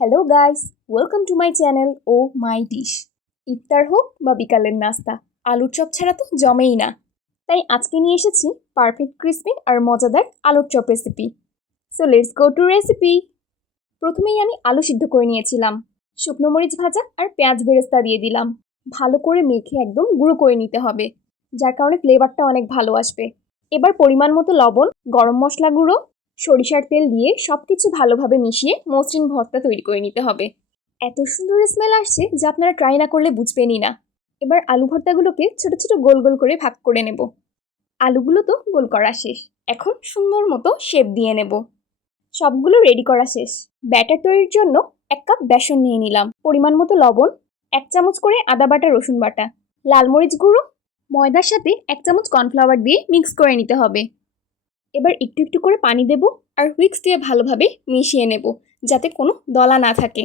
Hello guys welcome to my channel oh my dish ইফতার হোক বা বিকালের নাস্তা, আলুর চপ ছাড়া তো জমেই না। তাই আজকে নিয়ে এসেছি পারফেক্ট ক্রিসপি আর মজাদার আলুর chop recipe so let's go to recipe প্রথমেই আমি আলু সিদ্ধ করে নিয়েছিলাম। শুকনো মরিচ ভাজা আর পেঁয়াজ বেরেস্তা দিয়ে দিলাম। ভালো করে মেখে একদম গুঁড়ো করে নিতে হবে, যার কারণে ফ্লেভারটা অনেক ভালো আসবে। এবার পরিমাণ মতো লবণ, গরম মশলা গুঁড়ো সরিষার তেল দিয়ে সব কিছু ভালোভাবে মিশিয়ে মসৃণ ভর্তা তৈরি করে নিতে হবে। এত সুন্দর স্মেল আসছে যা আপনারা ট্রাই না করলে বুঝবেনই না। এবার আলু ভর্তাগুলোকে ছোট ছোট গোল গোল করে ভাগ করে নেব। আলুগুলো তো গোল করা শেষ। এখন সুন্দর মতো শেপ দিয়ে নেব। সবগুলো রেডি করা শেষ। ব্যাটার তৈরির জন্য এক কাপ বেসন নিয়ে নিলাম। পরিমাণ মতো লবণ, এক চামচ করে আদা বাটা, রসুন বাটা, লাল মরিচ গুঁড়ো, ময়দার সাথে এক চামচ কর্নফ্লাওয়ার দিয়ে মিক্স করে নিতে হবে। এবার একটু একটু করে পানি দেব আর হুইক্স দিয়ে ভালোভাবে মিশিয়ে নেব, যাতে কোনো দলা না থাকে।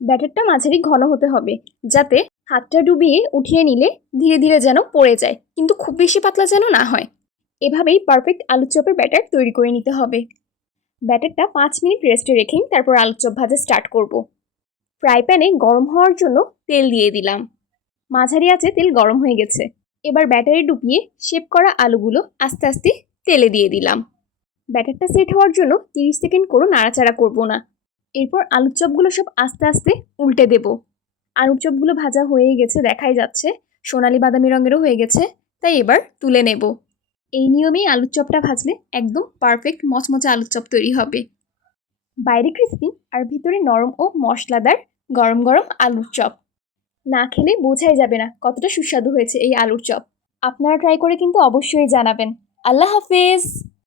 ব্যাটারটা মাঝারি ঘন হতে হবে, যাতে হাতটা ডুবিয়ে উঠিয়ে নিলে ধীরে ধীরে যেন পড়ে যায়, কিন্তু খুব বেশি পাতলা যেন না হয়। এভাবেই পারফেক্ট আলুর চপের ব্যাটার তৈরি করে নিতে হবে। ব্যাটারটা পাঁচ মিনিট রেস্টে রেখেই তারপর আলুর চপ ভাজা স্টার্ট করব। ফ্রাই প্যানে গরম হওয়ার জন্য তেল দিয়ে দিলাম। মাঝারি আছে তেল গরম হয়ে গেছে। এবার ব্যাটারে ডুবিয়ে শেপ করা আলুগুলো আস্তে আস্তে তেলে দিয়ে দিলাম। ব্যাটারটা সেট হওয়ার জন্য তিরিশ সেকেন্ড করে নাড়াচাড়া করব না। এরপর আলুর চপগুলো সব আস্তে আস্তে উল্টে দেব। আলুর চপগুলো ভাজা হয়ে গেছে, দেখাই যাচ্ছে। সোনালি বাদামি রঙেরও হয়ে গেছে, তাই এবার তুলে নেব। এই নিয়মেই আলুর চপটা ভাজলে একদম পারফেক্ট মচমচে আলুর চপ তৈরি হবে। বাইরে ক্রিস্পি আর ভিতরে নরম ও মশলাদার গরম গরম আলুর চপ। না খেলে বোঝাই যাবে না কতটা সুস্বাদু হয়েছে এই আলুর চপ। আপনারা ট্রাই করে কিন্তু অবশ্যই জানাবেন। আল্লাহ হাফেজ।